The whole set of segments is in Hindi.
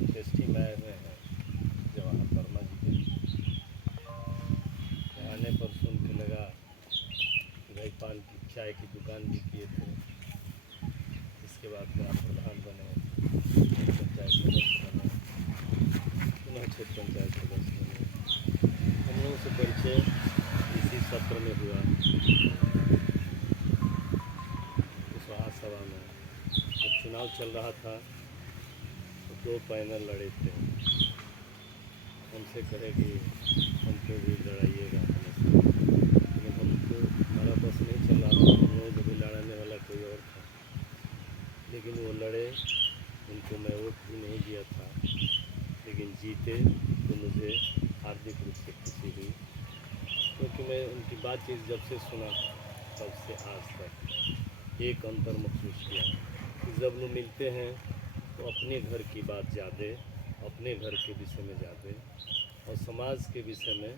अंत्येष्टि में आए हुए हैं जवाहर वर्मा जी के आने पर सुन के लगा कि भाई पान की चाय की दुकान भी किए थे। इसके बाद ग्राम प्रधान बने, पंचायत सदस्य बने, पुनः क्षेत्र पंचायत सदस्य बने। हम लोगों से परिचय इसी सत्र में हुआ। कुशवाहा सभा में जब चुनाव चल रहा था तो 2 पैनल लड़े थे। हमसे कहे कि हमको भी लड़ाइएगा लेकिन हमको हमारा बस नहीं चल रहा था। हम लोगों को भी लड़ाने वाला कोई और था, लेकिन वो लड़े। उनको मैं वोट भी नहीं दिया था, लेकिन जीते तो मुझे हार्दिक रूप से खुशी हुई, क्योंकि मैं उनकी बातचीत जब से सुना तब से आज तक एक अंतर महसूस किया कि जब लोग मिलते हैं तो अपने घर की बात ज़्यादा, अपने घर के विषय में ज़्यादा, और समाज के विषय में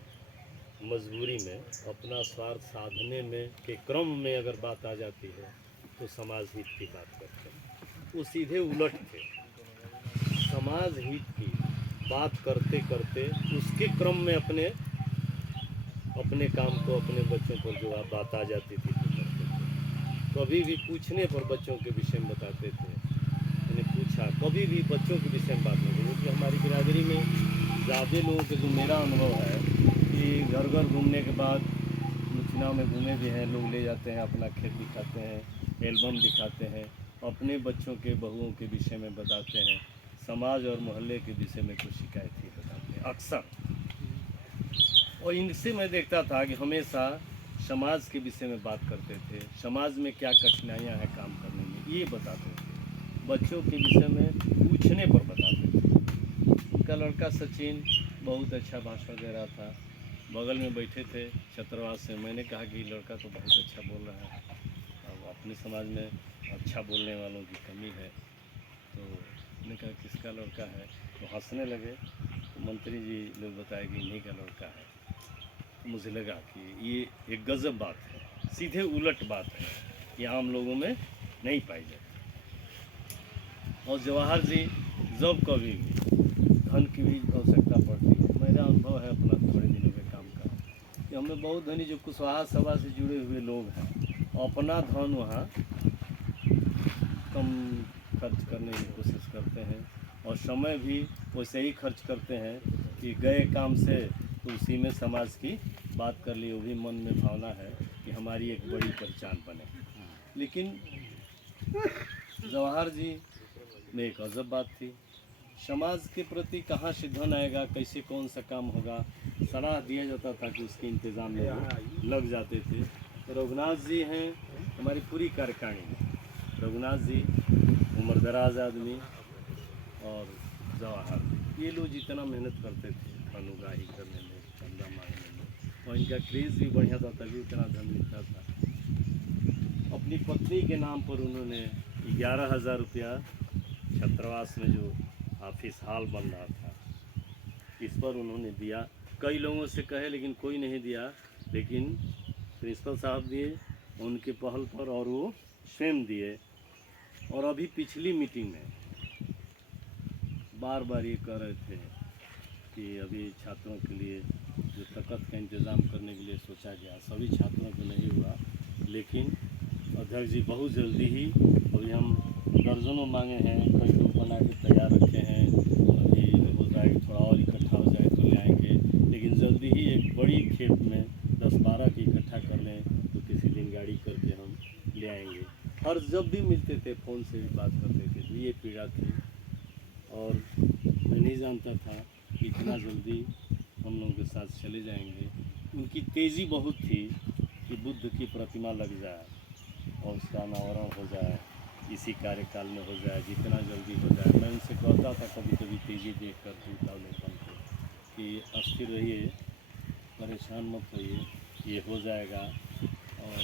मजबूरी में अपना स्वार्थ साधने में के क्रम में अगर बात आ जाती है तो समाज हित की बात करते हैं। वो सीधे उलट थे। समाज हित की बात करते करते उसके क्रम में अपने काम को, अपने बच्चों पर जो बात आ जाती थी तो करते थे। कभी भी पूछने पर बच्चों के विषय में बताते थे। मैंने पूछा, कभी भी बच्चों के विषय में बात नहीं की, क्योंकि हमारी बिरादरी में ज़्यादा लोगों के जो मेरा अनुभव है कि घर घर घूमने के बाद, चुनाव में घूमे भी हैं, लोग ले जाते हैं, अपना खेत दिखाते हैं, एल्बम दिखाते हैं, अपने बच्चों के बहुओं के विषय में बताते हैं, समाज और मोहल्ले के विषय में कुछ शिकायत ही बताते हैं अक्सर। और इनसे मैं देखता था कि हमेशा समाज के विषय में बात करते थे, समाज में क्या कठिनाइयाँ हैं काम करने में ये बताते थे, बच्चों के विषय में पूछने पर बताते थे। उनका लड़का सचिन बहुत अच्छा भाषण दे रहा था, बगल में बैठे थे छात्रावास से। मैंने कहा कि लड़का तो बहुत अच्छा बोल रहा है, अब अपने समाज में अच्छा बोलने वालों की कमी है। तो मैंने कहा किसका लड़का है, तो हंसने लगे। तो मंत्री जी लोग बताए कि इन्हीं का लड़का है। तो मुझे लगा कि ये एक गजब बात है, सीधे उलट बात है, ये आम लोगों में नहीं पाई जाती। और जवाहर जी जब कभी भी धन की भी आवश्यकता पड़ती है, मेरा अनुभव है अपना थोड़े दिनों के काम का कि हमें बहुत धनी जो कुशवाहा सभा से जुड़े हुए लोग हैं, अपना धन वहाँ कम खर्च करने की कोशिश करते हैं और समय भी वैसे ही खर्च करते हैं कि गए काम से तो उसी में समाज की बात कर ली। वो भी मन में भावना है कि हमारी एक बड़ी पहचान बने। लेकिन जवाहर जी में एक अजब बात थी, समाज के प्रति कहाँ से धन आएगा, कैसे कौन सा काम होगा, सलाह दिया जाता था कि उसके इंतज़ाम में वो लग जाते थे। तो रघुनाथ जी हैं हमारी पूरी कार्यकारिणी में, रघुनाथ जी उम्रदराज आदमी और जवाहर, ये लोग जितना मेहनत करते थे धन उगाही करने में, चंदा मांगने में, और इनका क्रेज़ भी बढ़िया था, तभी इतना धन मिलता था। अपनी पत्नी के नाम पर उन्होंने 11,000 रुपया छात्रावास में जो ऑफिस हॉल बन रहा था इस पर उन्होंने दिया। कई लोगों से कहे लेकिन कोई नहीं दिया, लेकिन प्रिंसिपल साहब दिए उनके पहल पर, और वो स्वयं दिए। और अभी पिछली मीटिंग में बार बार ये कह रहे थे कि अभी छात्रों के लिए जो तकत का इंतज़ाम करने के लिए सोचा गया, सभी छात्रों को नहीं हुआ, लेकिन अध्यक्ष जी बहुत जल्दी ही, अभी हम दर्जनों मांगे हैं, कई लोग बना के तैयार रखे हैं, अभी हो जाएगी, थोड़ा और इकट्ठा हो जाए तो ले आएंगे, लेकिन जल्दी ही एक बड़ी खेप में 10-12 की इकट्ठा कर लें तो किसी दिन गाड़ी करके हम ले आएंगे। और जब भी मिलते थे फ़ोन से भी बात करते थे, तो ये पीड़ा थी। और मैं नहीं जानता था कि इतना जल्दी हम लोगों के साथ चले जाएंगे। उनकी तेज़ी बहुत थी कि बुद्ध की प्रतिमा लग जाए और उसका अनावरण हो जाए, इसी कार्यकाल में हो जाए, जितना जल्दी हो जाए। मैं उनसे कहता था कभी कभी तेज़ी देख कर उतावलेपन को कि अस्थिर रहिए, परेशान मत होइए, ये हो जाएगा। और